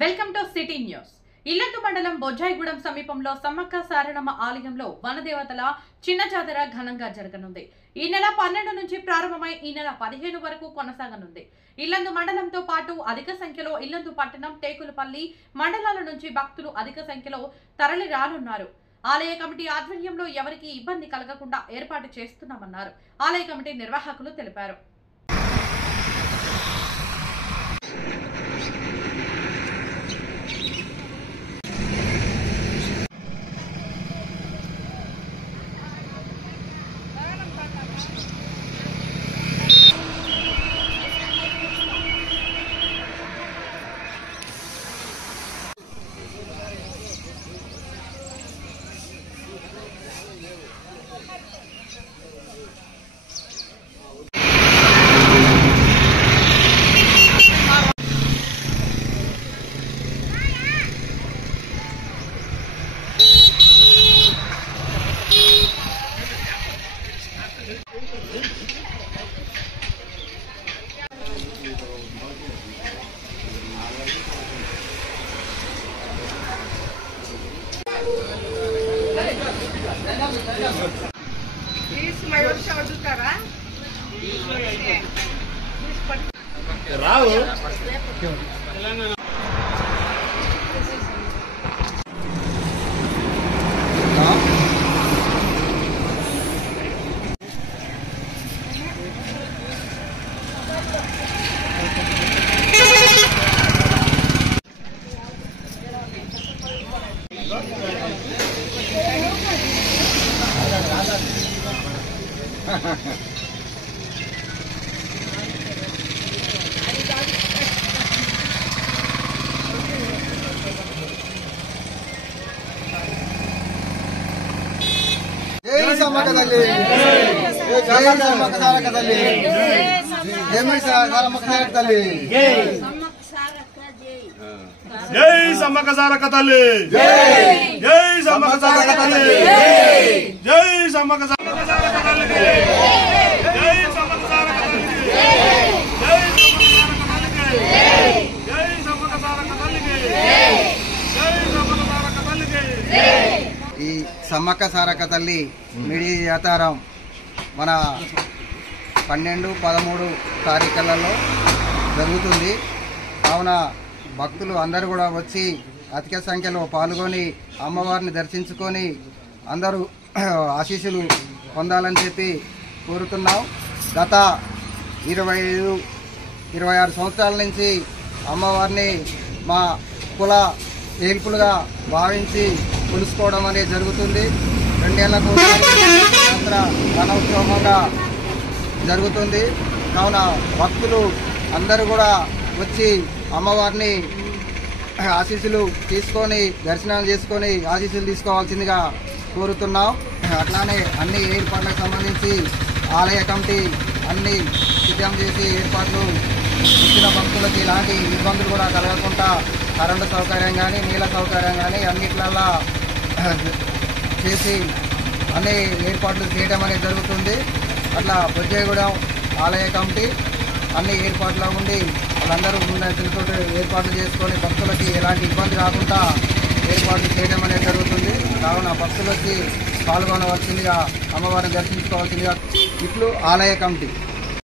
Welcome to city news. Illandu మండలం బొజ్జాయిగూడెం సమీపంలో సమ్మక్క సారలమ్మ ఆలయంలో వనదేవతల చిన్న జాతర ఘనంగా జరగనుంది. ఈ నెల 12 నుంచి ప్రారంభమై ఈ నెల 15 వరకు కొనసాగనుంది. ఇల్లందు మండలంతో పాటు అధిక సంఖ్యలో ఇల్లందు పట్టణం, టేకులపల్లి మండలాల నుంచి భక్తులు అధిక సంఖ్యలో తరలి రానున్నారు. ఆలయ కమిటీ ఆధ్వర్యంలో ఎవరికీ ఇబ్బంది కలగకుండా ఏర్పాటు చేస్తున్నామన్నారు. ఆలయ కమిటీ నిర్వాహకులు తెలిపారు. రావు సమ్మక్క తల్లి జై సమ్మక్క సారక్క తల్లి జై సమ్మక్క సారక్క తల్లి జై సమ్మక్క సారక్క తల్లి జై సమ్మక్క సారక్క తల్లి జై సమ్మక్క సారక్క తల్లి జై సమ్మక్క సారక్క తల్లి జై సమ్మక్క సారక్క తల్లి జై సమ్మక్క సారక్క తల్లి. ఈ సమ్మక్క సారక్క తల్లి మిడి జాతారం మన 12, 13 తారీఖులలో జరుగుతుంది. కావున భక్తులు అందరూ కూడా వచ్చి అధిక సంఖ్యలో పాల్గొని అమ్మవారిని దర్శించుకొని అందరూ ఆశీస్సులు పొందాలని చెప్పి కోరుతున్నాం. గత 25-26 సంవత్సరాల నుంచి అమ్మవారిని మా కుల ఏల్పులుగా భావించి కొలుసుకోవడం అనేది జరుగుతుంది. 2 ఏళ్లకు రణోత్సవంగా జరుగుతుంది. కావున భక్తులు అందరూ కూడా వచ్చి అమ్మవారిని ఆశీస్సులు తీసుకొని దర్శనం చేసుకొని ఆశీస్సులు తీసుకోవాల్సిందిగా కోరుతున్నాం. అట్లానే అన్ని ఏర్పాట్లకు సంబంధించి ఆలయ కమిటీ అన్ని సిద్ధం చేసి ఏర్పాట్లు ఇచ్చిన భక్తులకి ఇలాంటి ఇబ్బందులు కూడా కలగకుండా కరెంటు సౌకర్యం కానీ నీళ్ళ సౌకర్యం కానీ అన్నిట్లల్లా చేసి అన్ని ఏర్పాట్లు చేయడం అనేది జరుగుతుంది. అట్లా బొజ్జాయిగూడెం ఆలయ కమిటీ అన్ని ఏర్పాట్లో ఉండి వాళ్ళందరూ తెలుసు ఏర్పాట్లు చేసుకొని భక్తులకి ఎలాంటి ఇబ్బంది రాకుండా ఏర్పాట్లు చేయడం అనేది జరుగుతుంది. కావున భక్తులకి పాల్గొనవలసిందిగా అమ్మవారిని దర్శించుకోవాల్సిందిగా ఇట్లు ఆలయ కమిటీ.